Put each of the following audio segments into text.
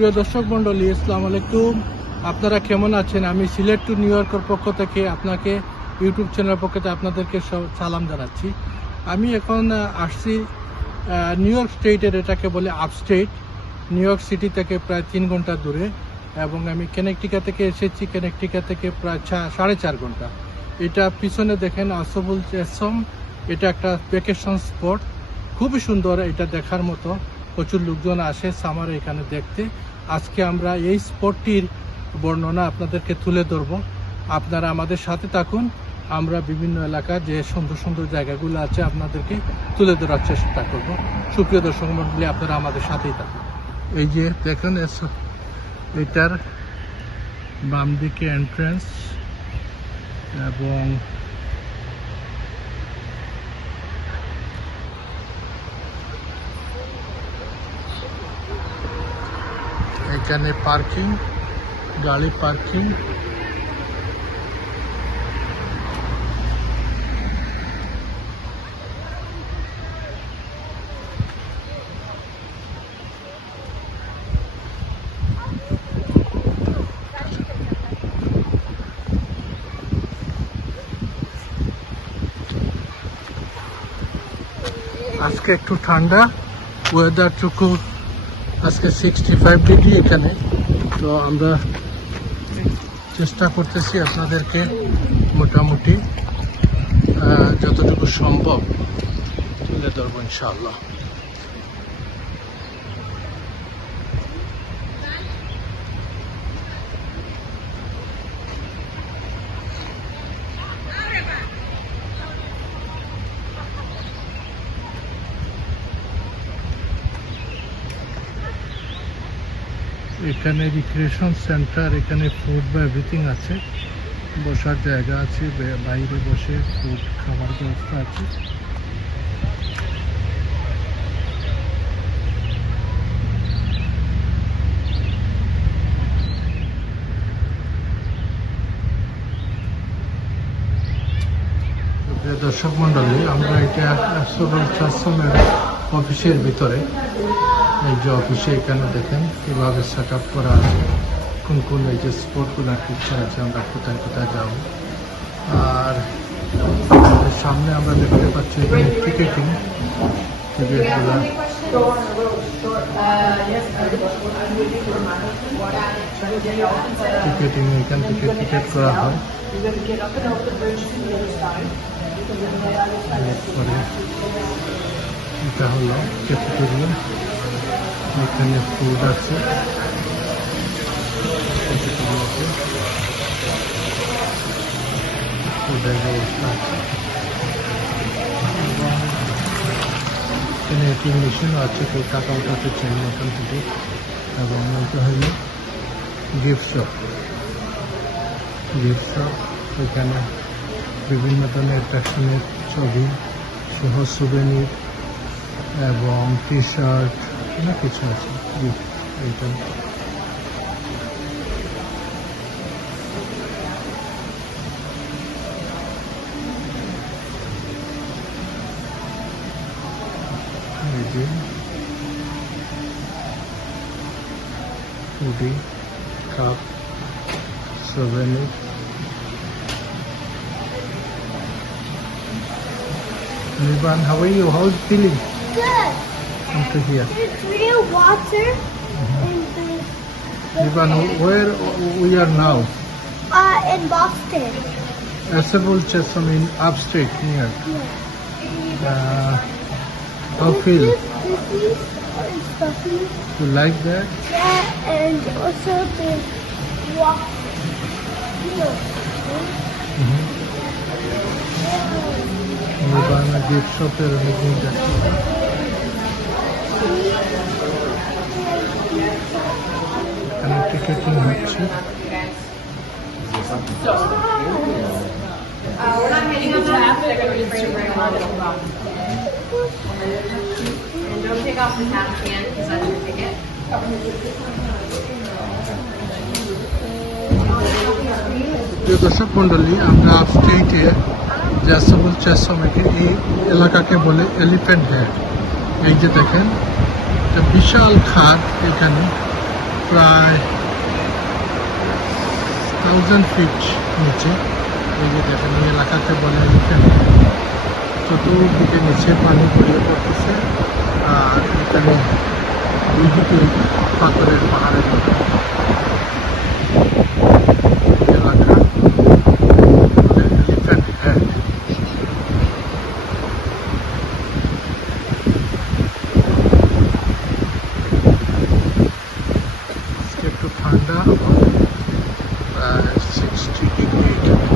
সুপ্রিয় দর্শক মণ্ডলী, আসসালামু আলাইকুম। আপনারা কেমন আছেন? আমি সিলেট টু নিউ ইয়র্কের পক্ষ থেকে আপনাকে ইউটিউব চ্যানেলের পক্ষ থেকে আপনাদেরকে সালাম জানাচ্ছি। আমি এখন আসছি নিউ ইয়র্ক স্টেটের, এটাকে বলে আপস্টেট। নিউ ইয়র্ক সিটি থেকে প্রায় 3 ঘন্টা দূরে, এবং আমি কানেকটিকা থেকে এসেছি। কানেকটিকা থেকে প্রায় 4.5 ঘন্টা। এটা পিছনে দেখেন আসবুল চেসম, এটা একটা ভ্যাকেশন স্পট, খুবই সুন্দর। এটা দেখার মতো, প্রচুর লোকজন আসে সামারে এখানে দেখতে। আজকে আমরা এই স্পটটির বর্ণনা আপনাদেরকে তুলে ধরবো। আপনারা আমাদের সাথে থাকুন। আমরা বিভিন্ন এলাকার যে সুন্দর সুন্দর জায়গাগুলো আছে আপনাদেরকে তুলে ধরার চেষ্টা করব। সুপ্রিয় দর্শক মণ্ডলী, আপনারা আমাদের সাথেই থাকুন। এই যে দেখেন, এটার বাম দিকে এন্ট্রান্স, এবং এখানে পার্কিং, গাড়ি পার্কিং। আজকে একটু ঠান্ডা, ওয়েদারটুকু আজকে 65 ডিগ্রি এখানে। তো আমরা চেষ্টা করতেছি আপনাদেরকে মোটামুটি যতটুকু সম্ভব তুলে ধরবো ইনশাআল্লাহ। এখানে রিক্রিয়েশন সেন্টার, এখানে ফুড বা এভরিথিং আছে, বসার জায়গা আছে, বাইরে বসে ফুড খাবার ব্যবস্থা আছে। দর্শক মন্ডলী, আমরা এটা অফিসের ভিতরে। এই যে অফিসে, এখানে দেখেন কিভাবে সেট আপ করা আছে, কোন কোন এই যে স্পটগুলো পিকচার আছে, আমরা কোথায় কোথায় যাব। আর সামনে আমরা দেখতে পাচ্ছি এখানে টিকিটগুলো, টিকিটিং এখান থেকে টিকিট করা হয়। এরপরে এটা হলো ক্যাফেটেরিয়া, এখানে ফুড আছে, ফুডের ব্যবস্থা আছে, এবং এখানে এটিএম মেশিনও আছে, কেউ টাকা উঠাতে চাইলে এখান থেকে। এবং এটা হলো গিফট শপ। এখানে বিভিন্ন ধরনের ফ্যাশনের ছবি সহ সুভেনির এবং টি শার্ট অনেক কিছু আছে এইখানে। এই যে foodie cup, souvenir. Nivan, how are you? How's it feeling? Good. Come to here. It's real water. Nivan, where we are now? In Boston. Accessible Chesham in upstate near. How feel? It's fluffy. You like that? Yeah, and also the walk here. Nivan gift shop er অনেকদিন যাচ্ছে। এখানে ticketing হচ্ছে। We're not hitting on that. They're going to be spraying very hard. And don't take off the cap can because that's your ticket. প্রিয় দর্শক মন্ডলী, আমরা আপস্টেটে জ্যাসবল চেসমে, এই এলাকাকে বলে এলিফ্যান্ট হেড। এই যে দেখেন, একটা বিশাল খাদ এখানে, প্রায় 1000 ফিট নিচে। এই যে দেখেন এই এলাকাতে বলে এখানে চতুর্দিকে নিচে পানি গড়িয়ে পড়তেছে, আর এখানে দুইদিকে পাথরের পাহাড়ের মতো এলাকা বলে এলিফ্যান্ট হেড। একটু ঠান্ডা, প্রায় 60 ডিগ্রি এখানে।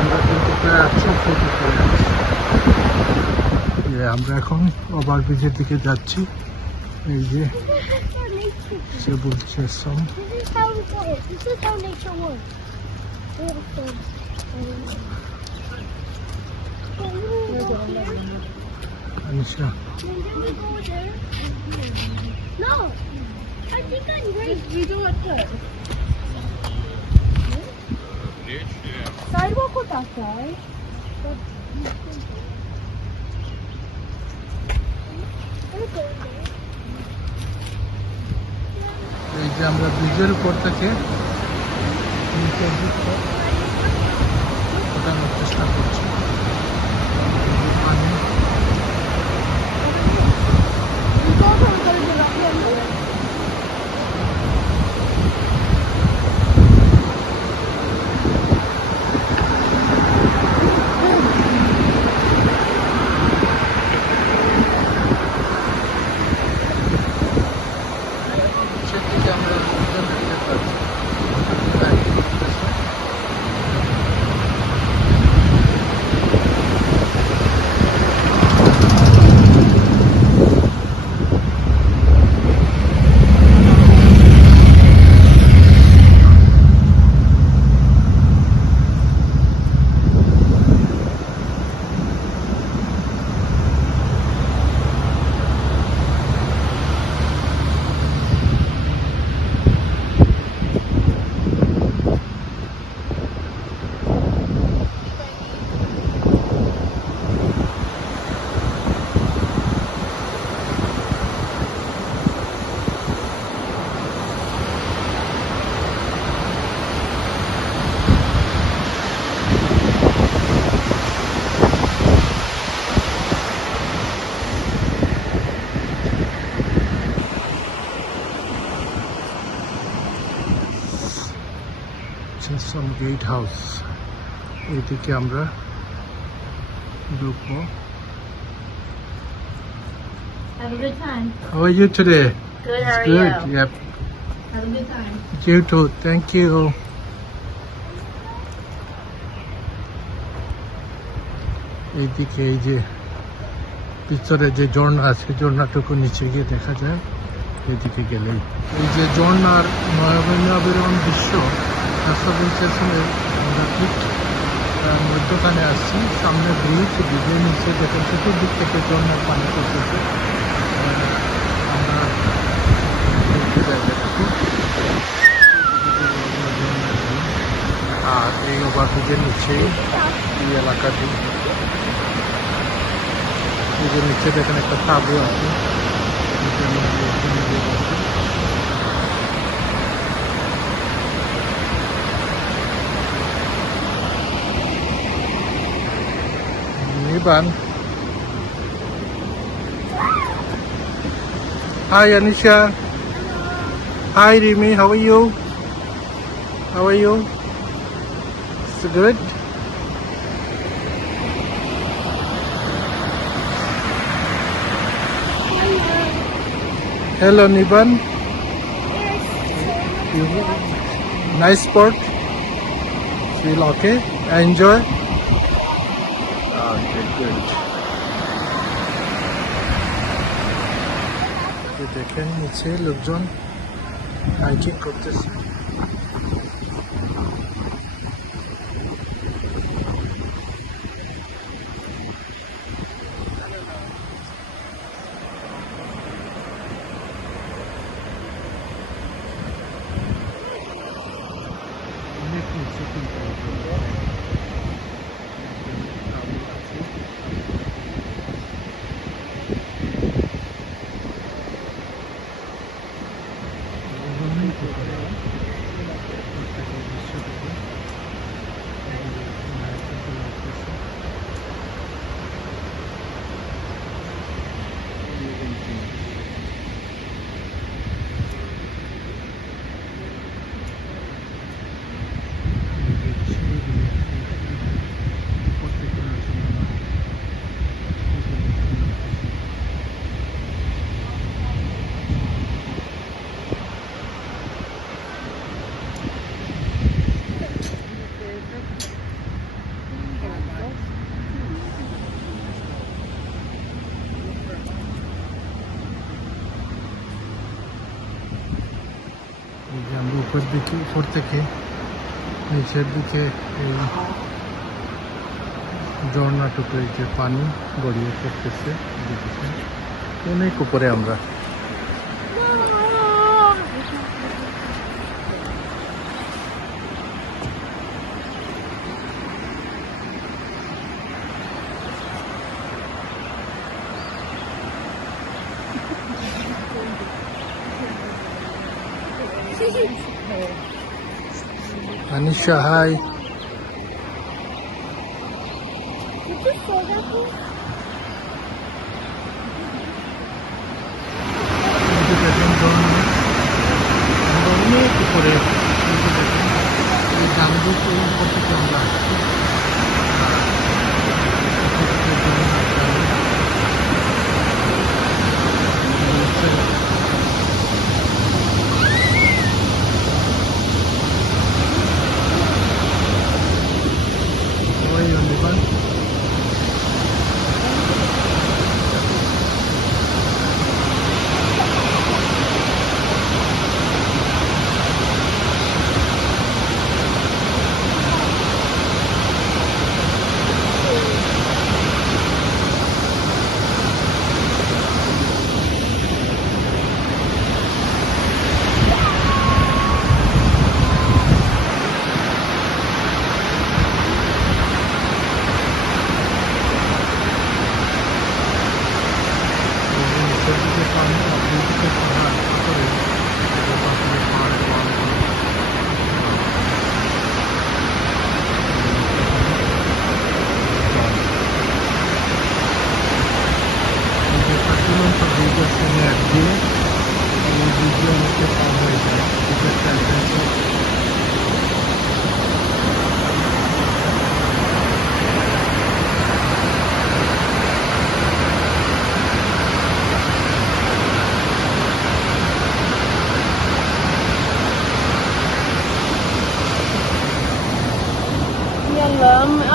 আমরা কিন্তু প্রায় 100 ফুট উপরে আছি। আমরা এখন ওভারব্রিজের দিকে যাচ্ছি। এই যে সেবুল station. This is how we go. This is how nature works. Anisha, No, I think I'm right. We do it good. Sidewalk with that guy. এই যে আমরা ব্রিজের উপর থেকে নিচের দিকটা ওঠানোর চেষ্টা করছি। পানি সেদিকে আমরা দুজন দেখতে পাচ্ছি। some gate house, এইদিকে আমরা ঢুকবো। Have a good time. How are you today? Good, how are Good. you? Yep. Have a good time. You too. Thank you. এইদিকে এই যে পিছনে যে ঝর্ণা আছে, ঝর্ণাটুকু নিচে গিয়ে দেখা যায় এদিকে গেলেই। এই যে ঝর্ণার নয়নাভিরাম দৃশ্য রাস্তাবল স্টেশনের আমরা ঠিক মধ্যখানে আসছি। সামনে ব্রিজ, ব্রিজের নিচে দেখেন চতুর্দিক থেকে ঝর্ণার পানি পড়তেছে। আমরা জায়গাটাকে আর এই ওভারব্রিজের নিচেই এই এলাকাটি, এই যে নিচে দেখেন একটা তাঁবু আছে। Niban. Hi Anisha. Hi Rimi, how are you? How are you? It's good? Hello Niban. Nice sport. Feel okay? Enjoy? Okay, good. দেখেন নিচে লোকজন হাইকিং করতেছে। অনেক নিচে কিন্তু এই যে আমরা উপর থেকে নিচের দিকে এই ঝর্ণাটুকু, এই যে পানি গড়িয়ে পড়তেছে, দেখেছেন অনেক উপরে আমরা। Anisha, hi. Did you say that? অনেক উপরে এই জামরুদ উপর থেকে আমরা আসছি। ওই অন্যবার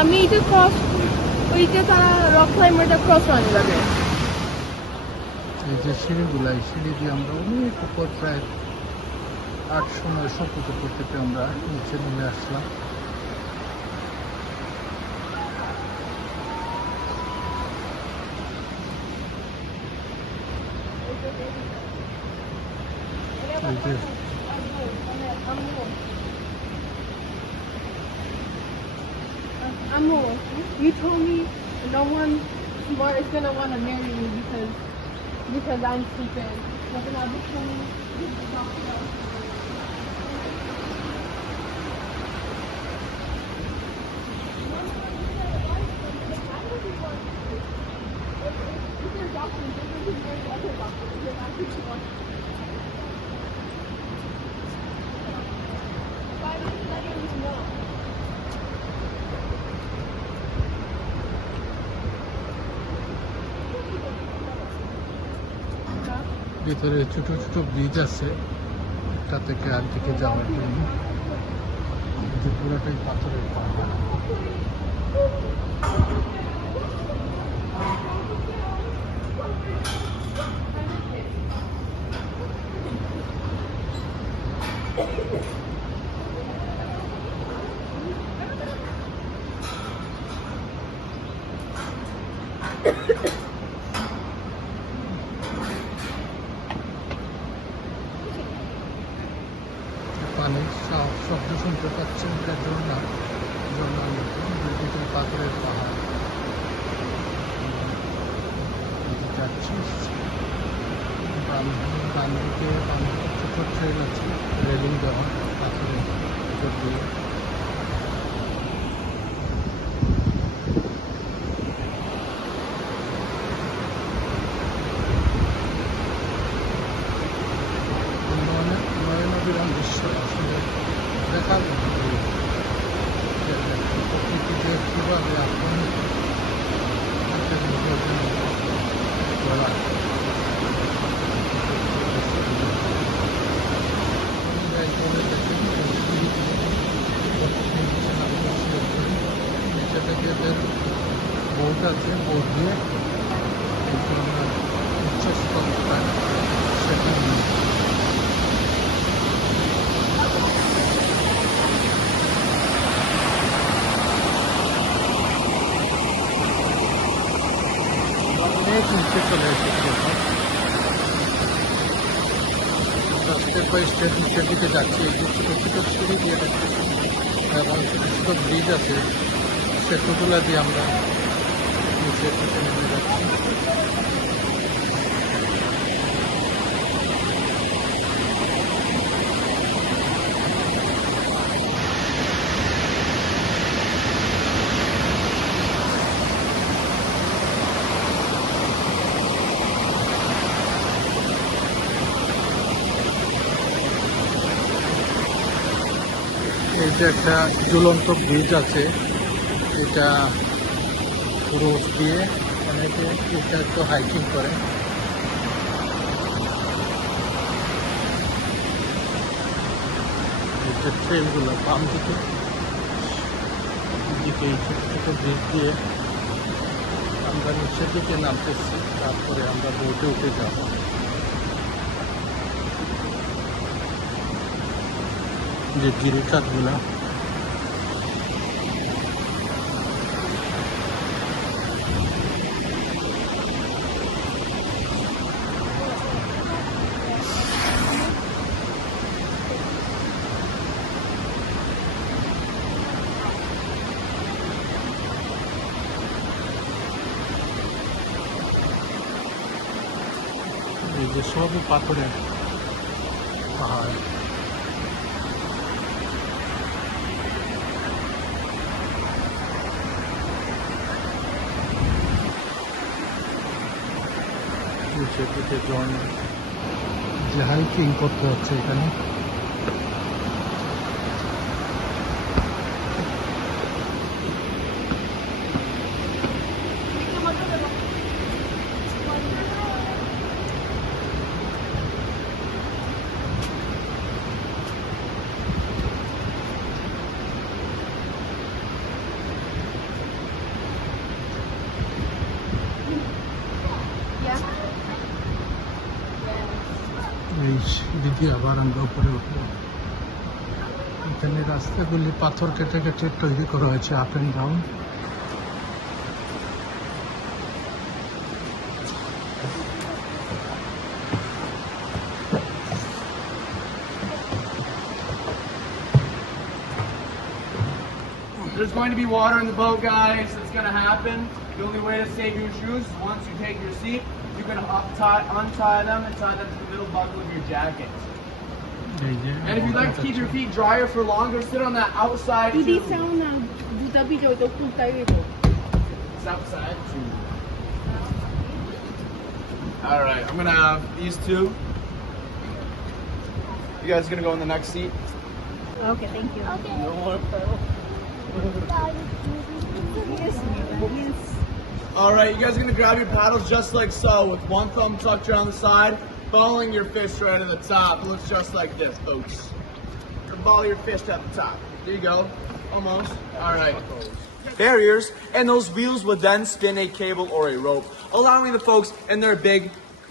আমি এটা ক্রস ওইটা তারা রক ক্লাইম্বারটা ক্রস রানি লাগে। এই যে সিঁড়িগুলা, এই সিঁড়ি দিয়ে আমরা অনেক উপর, প্রায় 800-900 ফুট উপর থেকে আমরা নিচে নেমে আসলাম। এই যে Amor, you told me no one more is gonna want to marry me because I'm stupid. But then I'll just tell me this is not true. ভিতরে ছোট ছোট ব্রিজ আছে একটা থেকে আর দিকে যাওয়ার জন্য। যে পুরোটাই পাথরের পাহাড়। পানির শব্দ শুনতে পাচ্ছেন, এটা ঝর্ণা, ঝর্ণার মতো দুদিকে পাথরের পাহাড়। যাচ্ছি বাম দিকে ছোট ট্রেন আছে, রেলিং দেওয়া পাথরের উপর দিয়ে। দৃশ্য আসলে দেখাবো প্রকৃতিতে কীভাবে আপন একটা নির্বাচন করা। নিচে থেকে এদের বোট আছে, বোট দিয়ে উচ্চস্তরটা সেখানে স্টেপ বাই স্টেপ নিচের দিকে যাচ্ছি। এই যে ছোটো ছোটো সিঁড়ি দিয়ে দেখতেছি এবং ছোটো ছোটো ব্রিজ আছে, সেতুগুলো দিয়ে আমরা নিচের দিকে নেমে যাচ্ছি। এই যে একটা ঝুলন্ত ব্রিজ আছে, এটা রোড দিয়ে অনেকে এটা একটু হাইকিং করে। এই যে ট্রেনগুলো বাম দিকে এই ছোটো ছোটো ব্রিজ দিয়ে আমরা নিচের দিকে নামতেছি, তারপরে আমরা বোটে উঠে যাব। যে গিরিখাতগুলা এই যে সবই পাথরের পাহাড়। নিচের দিকে ঝর্ণা, যে হাইকিং করতে হচ্ছে এখানে। এই সিঁড়ি দিয়ে আবার আমরা উপরে উঠবো। এখানে রাস্তাগুলি পাথর কেটে কেটে তৈরি করা হয়েছে, up and down. There's going to be water in the boat, guys. It's going to happen. The only way to save your shoes is once you take your seat, you can untie them and tie them to the middle buckle of your jacket. And if you'd like to keep your feet drier for longer, sit on that outside too. It's outside too. All right, I'm going to have these two. You guys going to go in the next seat? Okay, thank you. Okay. You don't want to pedal? All right, you guys are gonna grab your paddles just like so, with one thumb tucked around the side, balling your fish right at the top. It looks just like this, folks. Ball your fish at the top. There you go, almost. All right. Barriers, and those wheels would then spin a cable or a rope, allowing the folks in their big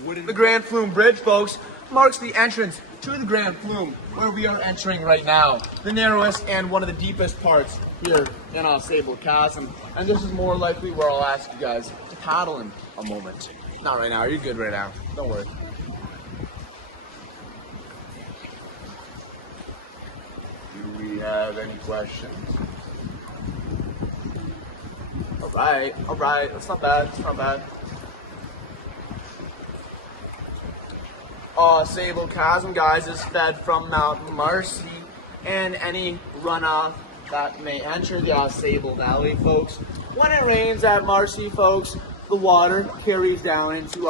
wooden. The Grand Flume Bridge, folks, marks the entrance to the Grand Flume, where we are entering right now. The narrowest and one of the deepest parts here in Sable Chasm. And this is more likely where I'll ask you guys to paddle in a moment. Not right now, you're good right now. Don't worry. Do we have any questions? All right, that's not bad, it's not bad. Sable Chasm, guys, is fed from Mount Marcy and any runoff that may enter the Sable Valley, folks. When it rains at Marcy, folks, the water carries down into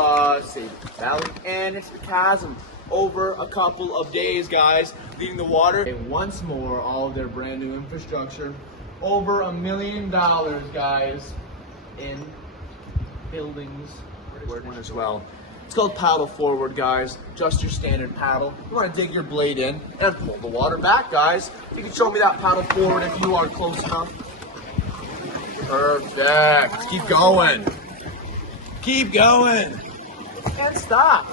Sable Valley and it's the chasm over a couple of days, guys, leaving the water. Once more, all of their brand new infrastructure, over $1 million, guys, in buildings as well. It's called paddle forward, guys. Just your standard paddle. You want to dig your blade in and pull the water back, guys. You can show me that paddle forward if you are close enough. Perfect. Keep going. Keep going. And stop.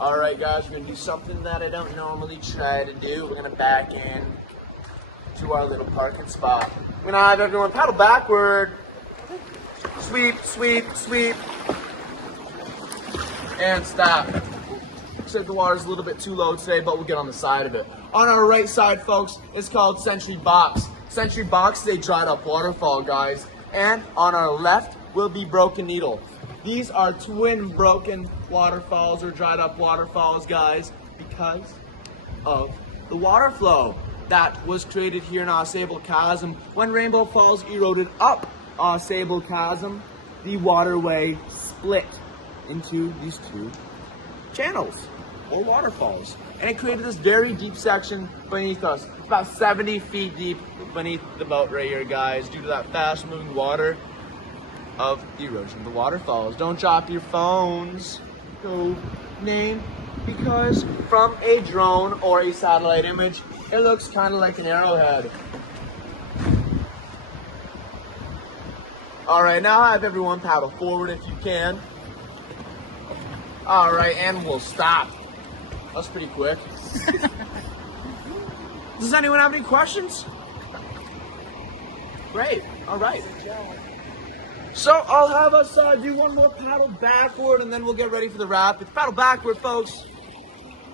All right, guys. We're going to do something that I don't normally try to do. We're going to back in to our little parking spot. We're going to have everyone paddle backward. Sweep, sweep, sweep. And stop. Looks like the water's a little bit too low today, but we'll get on the side of it. On our right side, folks, it's called Sentry Box. Sentry Box is a dried up waterfall, guys. And on our left will be Broken Needle. These are twin broken waterfalls or dried up waterfalls, guys, because of the water flow that was created here in Ausable Chasm. When Rainbow Falls eroded up Ausable Chasm, the waterway split into these two channels or waterfalls, and it created this very deep section beneath us. It's about 70 feet deep beneath the boat right here, guys, due to that fast moving water of the erosion of the waterfalls. Don't drop your phones. Go name, because from a drone or a satellite image, it looks kind of like an arrowhead. All right, now have everyone paddle forward if you can. All right, and we'll stop. That's pretty quick. Does anyone have any questions? Great, all right. So I'll have us do one more paddle backward, and then we'll get ready for the rapids. Paddle backward, folks.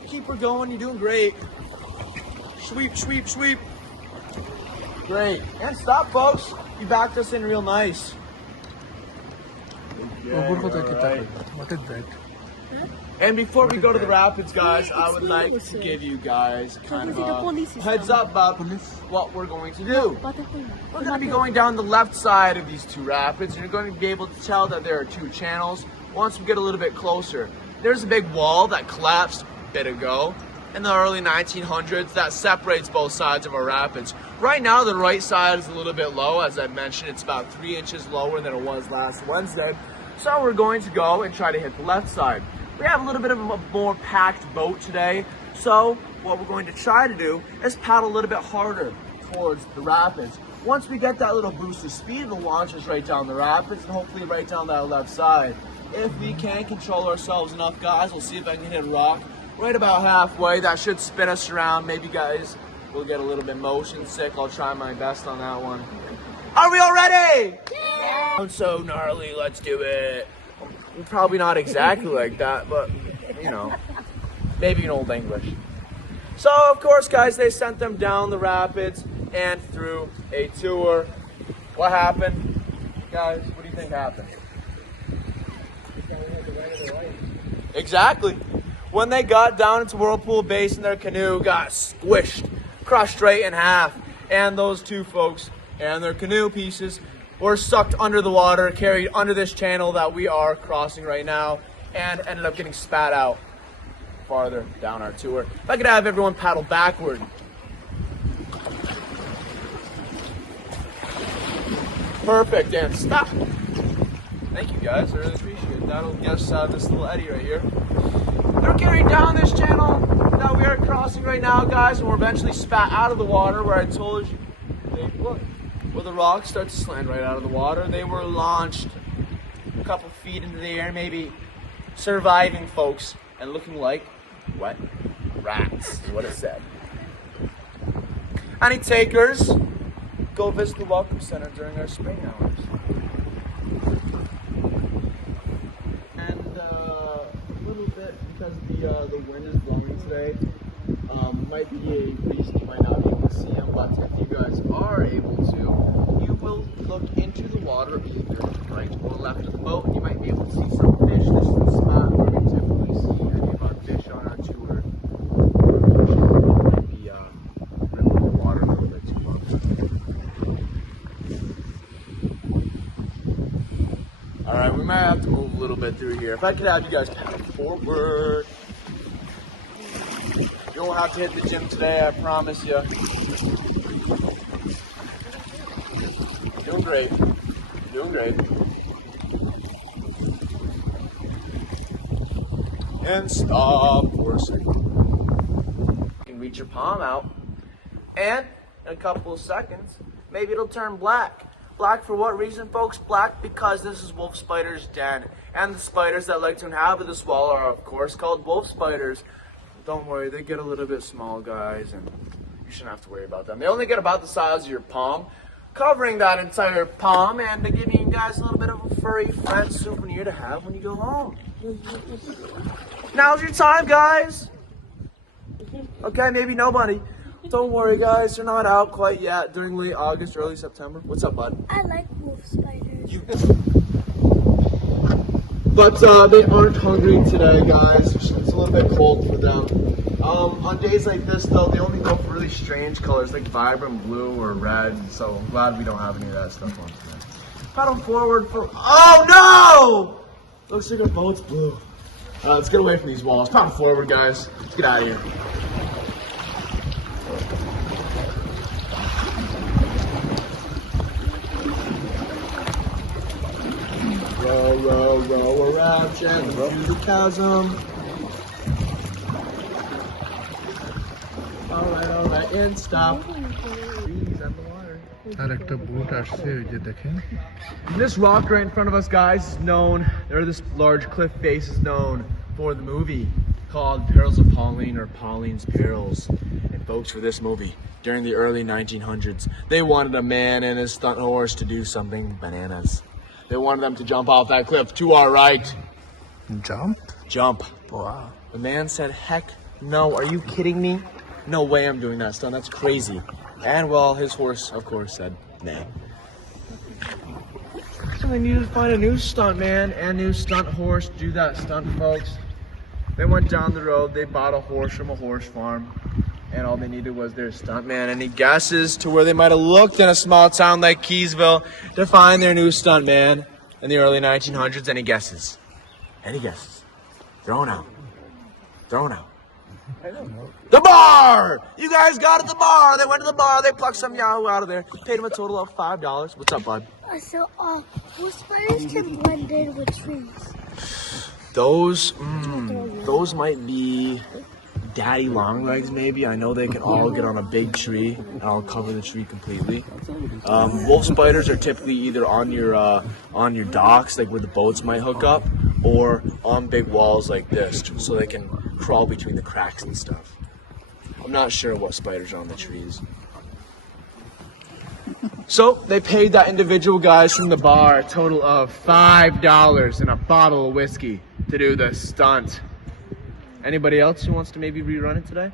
Keep her going, you're doing great. Sweep, sweep, sweep. Great, and stop, folks. You backed us in real nice. What is that? And before we go to the rapids, guys, I would like to give you guys kind of a heads up about what we're going to do. We're going to be going down the left side of these two rapids, and you're going to be able to tell that there are two channels once we get a little bit closer. There's a big wall that collapsed a bit ago in the early 1900s that separates both sides of our rapids. Right now, the right side is a little bit low. As I mentioned, it's about 3 inches lower than it was last Wednesday. So we're going to go and try to hit the left side. We have a little bit of a more packed boat today, so what we're going to try to do is paddle a little bit harder towards the rapids. Once we get that little boost of speed, it'll launch us right down the rapids and hopefully right down that left side. If we can control ourselves enough, guys, we'll see if I can hit a rock right about halfway. That should spin us around. Maybe, guys, we'll get a little bit motion sick. I'll try my best on that one. Are we all ready? Yeah! I'm so gnarly. Let's do it. Probably not exactly like that, but, you know, maybe in Old English. So, of course, guys, they sent them down the rapids and through a tour. What happened? Guys, what do you think happened? Exactly. When they got down into Whirlpool Basin, their canoe got squished, crushed right in half, and those two folks and their canoe pieces were sucked under the water, carried under this channel that we are crossing right now, and ended up getting spat out farther down our tour. If I could have everyone paddle backward. Perfect, and stop. Thank you, guys. I really appreciate it. That'll get us out of this little eddy right here. They're carrying down this channel that we are crossing right now, guys, and we're eventually spat out of the water where I told you. Look. Where the rocks start to slant right out of the water. They were launched a couple feet into the air, maybe surviving, folks, and looking like wet rats, is what it said. Any takers? Go visit the Welcome Center during our spring hours. And a little bit, because the wind is blowing today, might be a reason you might not be able to see them, but if you guys are able to, you will look into the water either right or left of the boat, and you might be able to see some fish. This is the spot where we typically see any of our fish on our tour. Maybe ripping the water a little bit too much. Alright, we might have to move a little bit through here. If I could have you guys paddle forward. You won't have to hit the gym today, I promise you. Doing great. Doing great. And stop for a second. You can reach your palm out, and in a couple of seconds, maybe it'll turn black. Black for what reason, folks? Black because this is wolf spider's den. And the spiders that like to inhabit this wall are, of course, called wolf spiders. Don't worry, they get a little bit small, guys, and you shouldn't have to worry about them. They only get about the size of your palm, covering that entire palm, and they're giving you guys a little bit of a furry friend souvenir to have when you go home. Now's your time, guys. Okay, maybe nobody. Don't worry, guys. They're not out quite yet. During late August, early September. What's up, bud? I like wolf spiders. But they aren't hungry today, guys. It's a little bit cold for them. On days like this, though, they only go for really strange colors, like vibrant blue or red. So I'm glad we don't have any of that stuff on today. Paddle forward for. Oh no! Looks like our boat's blue. Let's get away from these walls. Paddle forward, guys. Let's get out of here. Row, row, row around gently through the chasm. Alright, and stop. Please, on the water. আর একটা boat আসছে ওই যে দেখেন This rock right in front of us, guys, is known, or this large cliff face is known for the movie called Perils of Pauline or Pauline's Perils. And folks, for this movie, during the early 1900s, they wanted a man and his stunt horse to do something bananas. They wanted them to jump off that cliff to our right. jump Jump. wow The man said, heck no, are you kidding me? No way I'm doing that stunt, that's crazy. And well, his horse, of course, said, nah. So they needed to find a new stunt man and new stunt horse to do that stunt, folks. They went down the road, they bought a horse from a horse farm, and all they needed was their stunt man. Any guesses to where they might have looked in a small town like Keysville to find their new stunt man in the early 1900s? Any guesses? Any guesses? Thrown out. Thrown out. The bar! You guys got it, the bar! They went to the bar, they plucked some yahoo out of there, paid him a total of $5. What's up, bud? So, wolf spiders can blend in with trees. Those might be daddy longlegs, maybe. I know they can all get on a big tree and I'll cover the tree completely. Wolf spiders are typically either on your docks, like where the boats might hook up, or on big walls like this, so they can crawl between the cracks and stuff. I'm not sure what spiders are on the trees. So they paid that individual guys from the bar a total of $5 and a bottle of whiskey to do the stunt. Anybody else who wants to maybe rerun it today?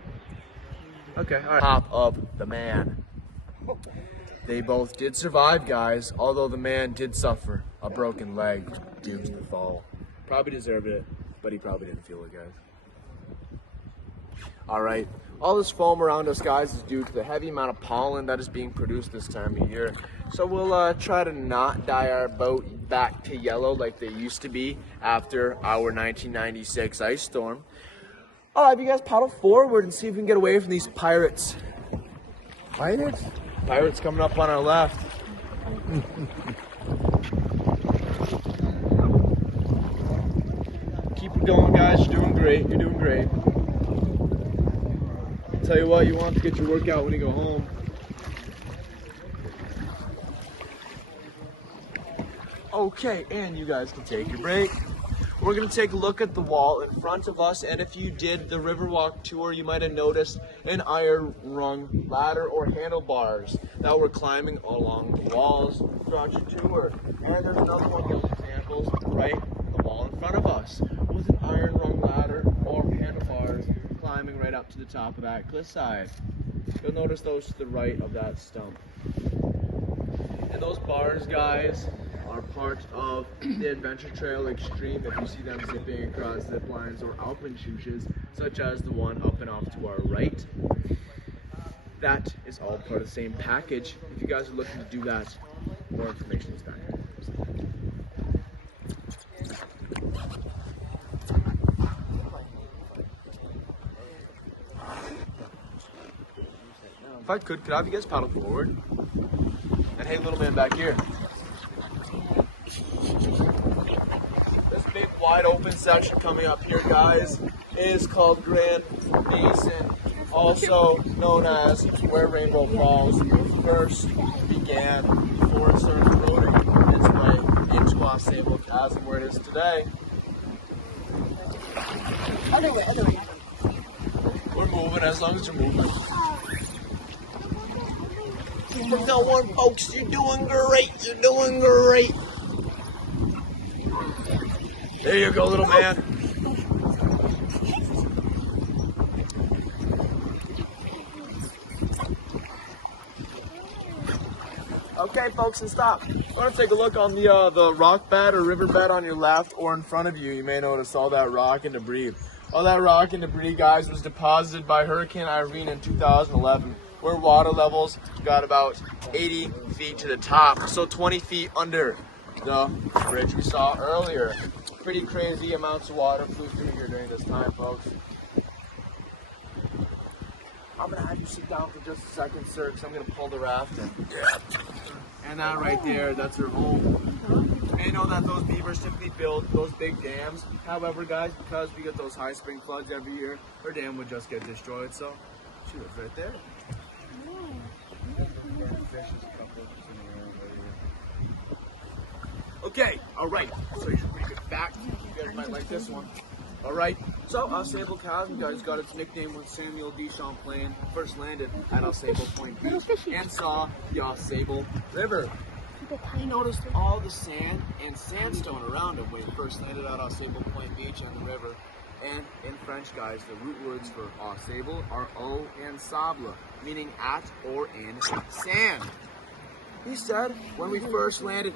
Okay, all right. Top of the man. They both did survive, guys, although the man did suffer a broken leg due to the fall. Probably deserved it, but he probably didn't feel it, guys. All right. All this foam around us, guys, is due to the heavy amount of pollen that is being produced this time of year. So we'll try to not dye our boat back to yellow like they used to be after our 1996 ice storm. I'll have you guys paddle forward and see if we can get away from these pirates. pirates Pirates coming up on our left. Keep it going, guys. You're doing great. You're doing great. Tell you what, you want to get your workout when you go home. Okay, and you guys can take your break. We're going to take a look at the wall in front of us, and if you did the Riverwalk tour, you might have noticed an iron rung ladder or handlebars that were climbing along the walls throughout your tour. And there's another one of those examples right on the wall in front of us with an iron rung ladder or handlebars climbing right up to the top of that cliffside. You'll notice those to the right of that stump. And those bars, guys, are part of the Adventure Trail Extreme. If you see them zipping across zip lines or alpenshooches, such as the one up and off to our right, that is all part of the same package. If you guys are looking to do that, more information is back here. If I could I have you guys paddle forward? And hey, little man back here. This big wide open section coming up here, guys, is called Grand Basin, also known as where Rainbow Falls first began before it started eroding its way into Los Sable Chasm, where it is today. Other way. We're moving as long as you're moving. Keep going, folks. You're doing great. You're doing great. There you go, little man. Okay, folks, and stop. I want to take a look on the rock bed or river bed on your left or in front of you. You may notice all that rock and debris. All that rock and debris, guys, was deposited by Hurricane Irene in 2011, where water levels got about 80 feet to the top, so 20 feet under the bridge we saw earlier. Pretty crazy amounts of water flew through here during this time, folks. I'm gonna have you sit down for just a second, sir, because I'm gonna pull the raft in. Yeah. And that right there, that's her home. You may know that those beavers typically build those big dams. However, guys, because we get those high spring floods every year, her dam would just get destroyed, so she lives right there. Okay, alright, so here's a pretty good fact. You guys might like this one. Alright, so Sable Chasm, guys, got its nickname when Samuel de Champlain first landed at Sable Point Beach and saw the Sable River. He noticed all the sand and sandstone around him when he first landed at Sable Point Beach and the river. And in French, guys, the root words for Sable are eau and sable, meaning at or in sand. He said when we first landed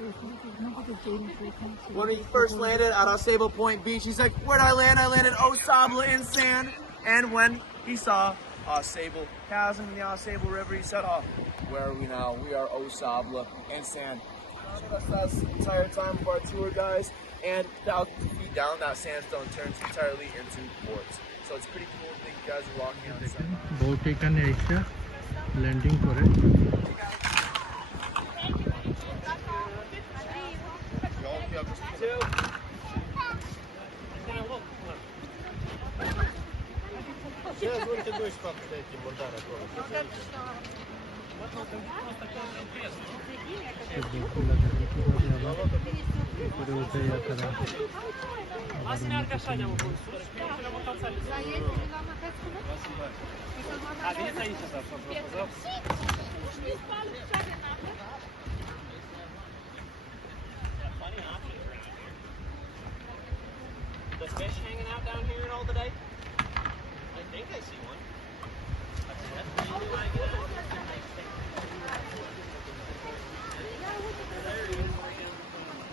at Sable Point Beach, he's like, where'd I land? I landed Eau Sable in sand. And when he saw Sable Chasm in the Sable River, he said, oh, where are we now? We are Eau Sable in sand. So that's the entire time of our tour, guys. And thousands of feet down, that sandstone turns entirely into quartz. So it's pretty cool. I think you guys are walking on some. boat এখানে এসে landing করে The fish hanging out down here and all today? I think I see one. There he is.